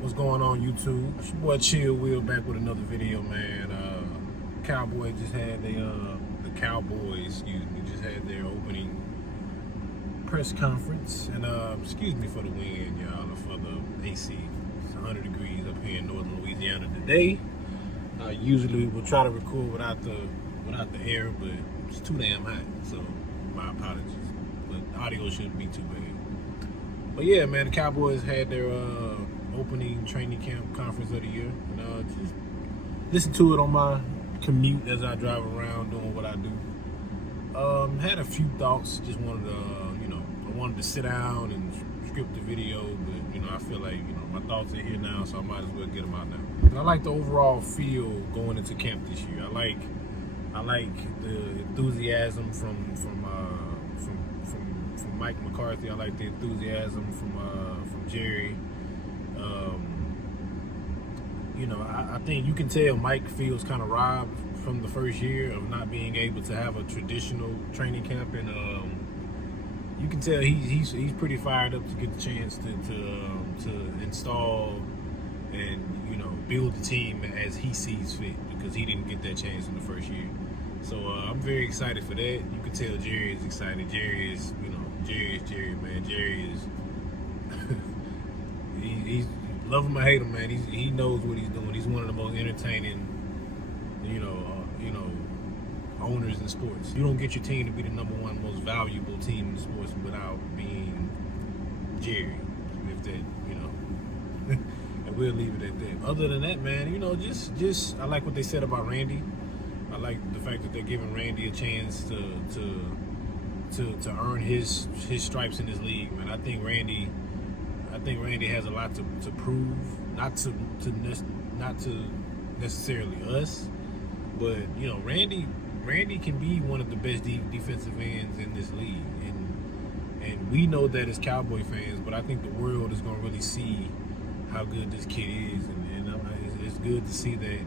What's going on, YouTube? It's your boy Chill Will back with another video, man. Cowboys just had the Cowboys, just had their opening press conference, and excuse me for the wind, y'all, or for the AC. It's 100 degrees up here in northern Louisiana today. Usually we'll try to record without the air, but it's too damn hot, so my apologies. But audio shouldn't be too bad. But yeah, man, the Cowboys had their opening training camp conference of the year. And just listen to it on my commute as I drive around doing what I do. Had a few thoughts. Just wanted to, I wanted to sit down and script the video, but I feel like my thoughts are here now, so I might as well get them out now. I like the overall feel going into camp this year. I like the enthusiasm from Mike McCarthy. I like the enthusiasm from Jerry. I think you can tell Mike feels kind of robbed from the first year of not being able to have a traditional training camp, and you can tell he's pretty fired up to get the chance to install and build the team as he sees fit, because he didn't get that chance in the first year. So I'm very excited for that. You can tell Jerry is excited. Jerry is Jerry, man. Jerry is he's love him or hate him, man. He knows what he's doing. He's one of the most entertaining, owners in sports. You don't get your team to be the #1 most valuable team in sports without being Jerry. If that, and we'll leave it at that. Other than that, man, just I like what they said about Randy. I like the fact that they're giving Randy a chance to earn his stripes in this league, man. I think Randy has a lot to prove, not to necessarily us, but Randy can be one of the best defensive ends in this league, and we know that as Cowboy fans. But I think the world is gonna really see how good this kid is, and it's good to see that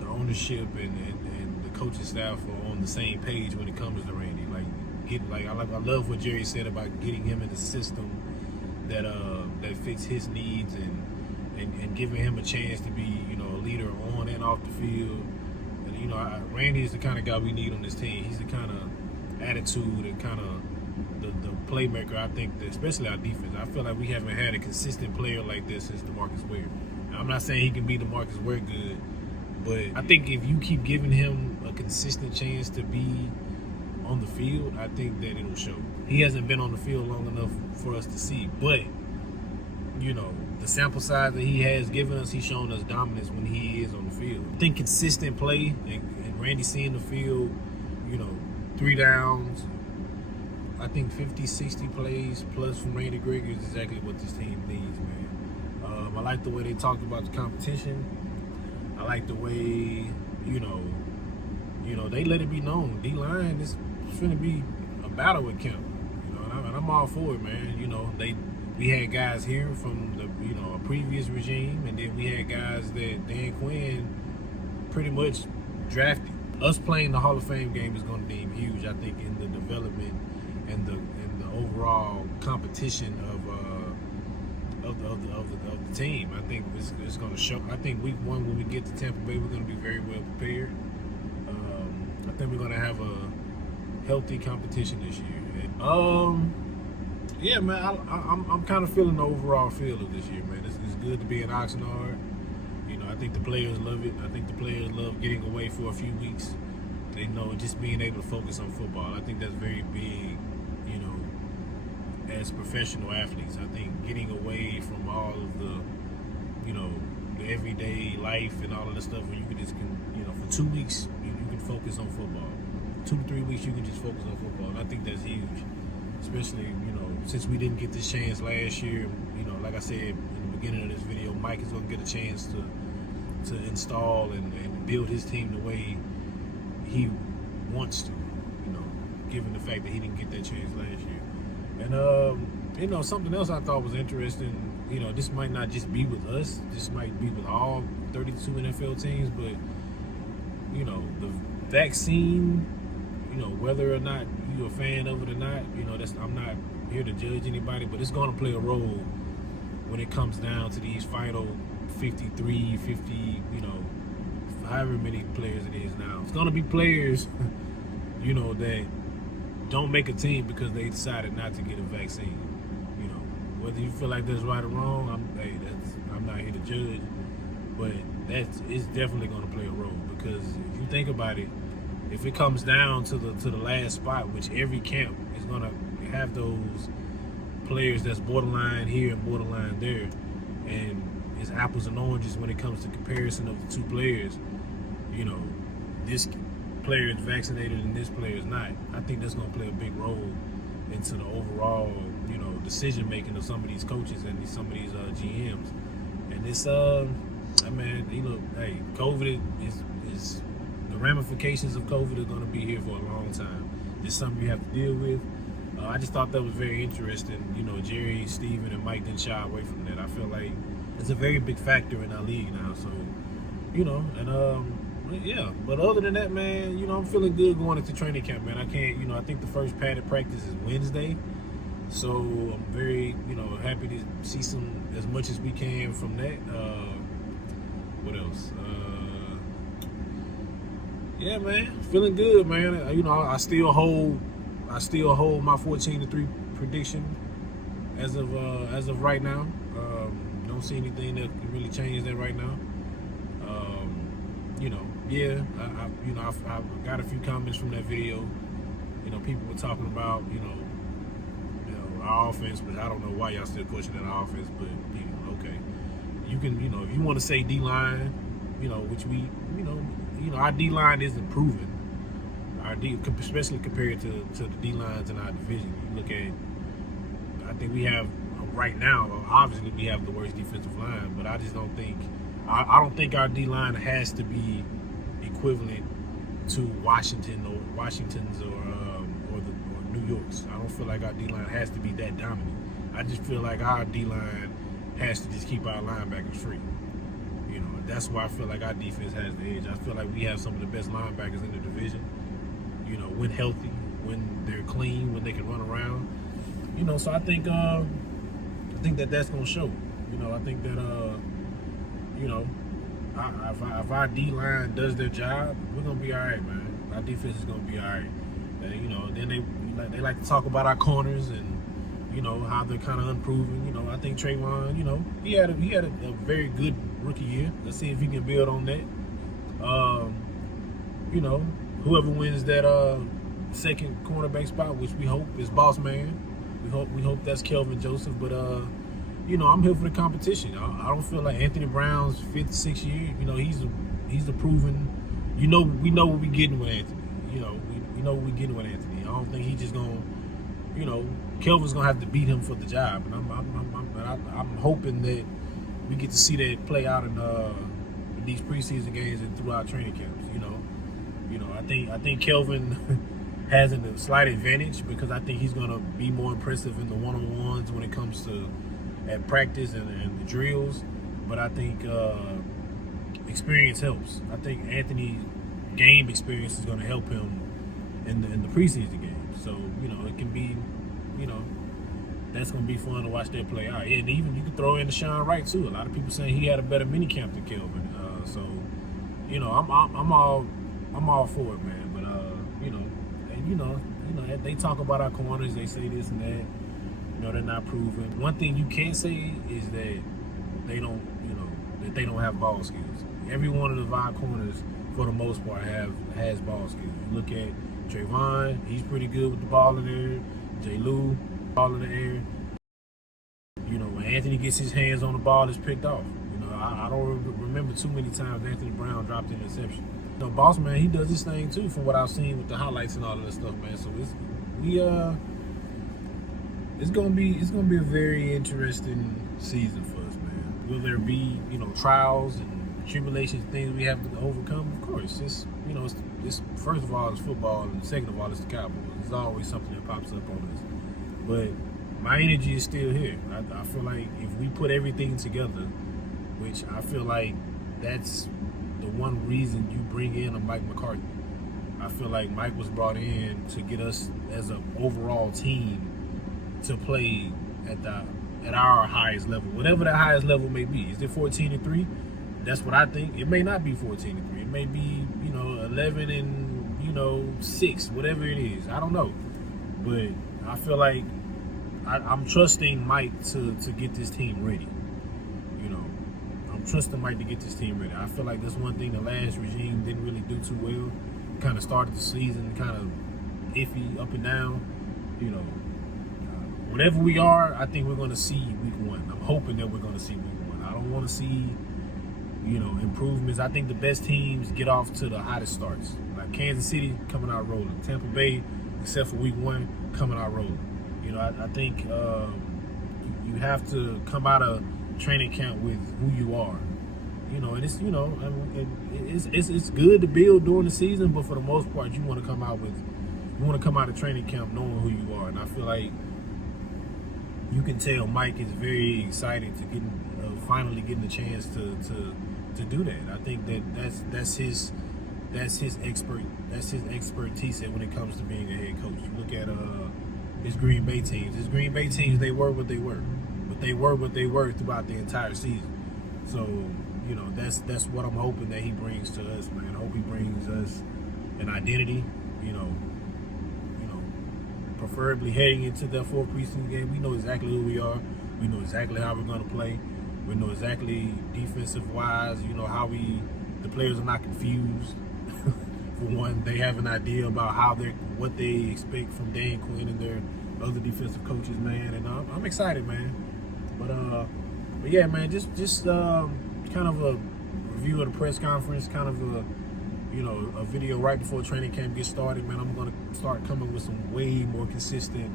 the ownership and the coaching staff are on the same page when it comes to Randy. I love what Jerry said about getting him in the system that fits his needs, and giving him a chance to be a leader on and off the field. And Randy is the kind of guy we need on this team. He's the kind of attitude and kind of the playmaker. I think that, especially our defense, I feel like we haven't had a consistent player like this since DeMarcus Ware. Now, I'm not saying he can be DeMarcus Ware good, but I think if you keep giving him a consistent chance to be on the field, I think that it'll show. He hasn't been on the field long enough for us to see, but the sample size that he has given us, he's shown us dominance when he is on the field. I think consistent play and Randy seeing the field, 3 downs, I think 50, 60 plays plus from Randy Gregg is exactly what this team needs, man. I like the way they talked about the competition. I like the way, they let it be known. D-line is finna be a battle with camp, and I'm all for it, man. We had guys here from the a previous regime, and then we had guys that Dan Quinn pretty much drafted. Us playing the Hall of Fame game is going to be huge, I think, in the development and the overall competition of the team. I think it's going to show. I think week 1 when we get to Tampa Bay, we're going to be very well prepared. I think we're going to have a healthy competition this year. Yeah, man, I'm kind of feeling the overall feel of this year, man. It's good to be in Oxnard. I think the players love it. I think the players love getting away for a few weeks. They know just being able to focus on football. I think that's very big, as professional athletes. I think getting away from all of the, the everyday life and all of the stuff where you can just, for 2 weeks, you can focus on football. 2 to 3 weeks, you can just focus on football. And I think that's huge. Especially, since we didn't get this chance last year, like I said in the beginning of this video, Mike is going to get a chance to install and build his team the way he wants to, given the fact that he didn't get that chance last year. And, something else I thought was interesting, this might not just be with us, this might be with all 32 NFL teams, but, the vaccine, whether or not you're a fan of it or not, I'm not here to judge anybody, but it's going to play a role when it comes down to these final 53, 50, however many players it is now. It's going to be players, that don't make a team because they decided not to get a vaccine. Whether you feel like that's right or wrong, I'm not here to judge, but it's definitely going to play a role, because if you think about it, if it comes down to the last spot, which every camp is going to have those players that's borderline here and borderline there, and it's apples and oranges when it comes to comparison of the two players, this player is vaccinated and this player is not. I think that's going to play a big role into the overall, decision making of some of these coaches and some of these GMs. And this, COVID is the ramifications of COVID are going to be here for a long time. It's something you have to deal with. I just thought that was very interesting. Jerry, Steven, and Mike didn't shy away from that. I feel like it's a very big factor in our league now. So, yeah. But other than that, man, I'm feeling good going into training camp, man. I can't, I think the first padded practice is Wednesday. So I'm very, happy to see as much as we can from that. What else? Yeah, man, feeling good, man. I still hold my 14-3 prediction as of right now. Don't see anything that can really change that right now. I've got a few comments from that video. People were talking about, our offense, but I don't know why y'all still pushing that offense, but okay. You can, if you want to say D-line, which we, our D-line is improving. Our D, especially compared to the D-lines in our division. You look at, I think we have, right now, obviously we have the worst defensive line, but I just don't think, I don't think our D-line has to be equivalent to Washington's or New York's. I don't feel like our D-line has to be that dominant. I just feel like our D-line has to just keep our linebackers free. That's why I feel like our defense has the edge. I feel like we have some of the best linebackers in the division. When healthy, when they're clean, when they can run around. So I think that's gonna show. I think that if our D-line does their job, we're gonna be all right, man. Our defense is gonna be all right. Then they like to talk about our corners and how they're kind of unproven. I think Trayvon, he had a very good rookie year. Let's see if he can build on that. Whoever wins that second cornerback spot, which we hope is Boss Man. We hope that's Kelvin Joseph. But I'm here for the competition. I don't feel like Anthony Brown's 5th, 6th year. He's a proven. We know what we're getting with Anthony. We know what we're getting with Anthony. I don't think he's just gonna. Kelvin's gonna have to beat him for the job, and I'm hoping that we get to see that play out in these preseason games and throughout training camps. I think Kelvin has a slight advantage because I think he's gonna be more impressive in the one-on-ones when it comes to at practice and the drills. But I think experience helps. I think Anthony's game experience is gonna help him in the preseason game. So it can be, that's gonna be fun to watch that play out. And even you can throw in Deshaun Wright too. A lot of people saying he had a better mini camp than Kelvin. I'm all for it, man. But they talk about our corners. They say this and that. They're not proven. One thing you can say is that they don't have ball skills. Every one of our corners, for the most part, has ball skills. You look at Trayvon, he's pretty good with the ball in the air. J. Lou, ball in the air. When Anthony gets his hands on the ball, it's picked off. I don't remember too many times Anthony Brown dropped an interception. Boss Man, he does this thing too, from what I've seen with the highlights and all of that stuff, man. So it's gonna be a very interesting season for us, man. Will there be trials and tribulations, things we have to overcome? Of course. It's first of all, it's football, and second of all, it's the Cowboys. There's always something that pops up on us. But my energy is still here. I feel like if we put everything together, which I feel like that's the one reason you bring in a Mike McCarthy. I feel like Mike was brought in to get us as an overall team to play at at our highest level, whatever that highest level may be. Is it 14-3? That's what I think. It may not be 14-3. It may be 11-6, whatever it is. I don't know, but I feel like I'm trusting Mike to get this team ready. I'm trusting Mike to get this team ready. I feel like that's one thing the last regime didn't really do too well. Kind of started the season kind of iffy, up and down. Whatever we are, I think we're going to see week 1. I'm hoping that we're going to see week 1. I don't want to see, improvements. I think the best teams get off to the hottest starts. Like Kansas City coming out rolling. Tampa Bay, except for week 1, coming out rolling. I think you have to come out of training camp with who you are. And it's good to build during the season, but for the most part, you want to come out of training camp knowing who you are. And I feel like you can tell Mike is very excited to finally getting the chance to do that. I think that's his expertise when it comes to being a head coach. You look at his Green Bay teams. His Green Bay teams, they were what they were, but they were what they were throughout the entire season. So that's what I'm hoping that he brings to us, man. I hope he brings us an identity. Preferably heading into that 4th preseason game, we know exactly who we are. We know exactly how we're going to play. We know exactly defensive-wise, how the players are not confused. For one, they have an idea about what they expect from Dan Quinn and their other defensive coaches, man. And I'm excited, man. But yeah, man, just kind of a review of the press conference, kind of a video right before training camp gets started, man. I'm gonna start coming with some way more consistent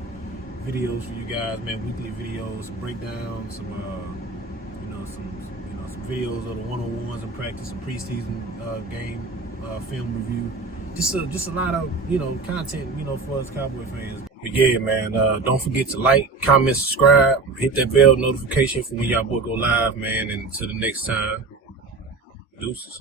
videos for you guys, man. Weekly videos, some breakdowns, some videos of the one-on-ones in practice, some preseason game film review. Just a lot of content for us Cowboy fans. But yeah, man, don't forget to like, comment, subscribe, hit that bell notification for when y'all boy go live, man. And until the next time, deuces.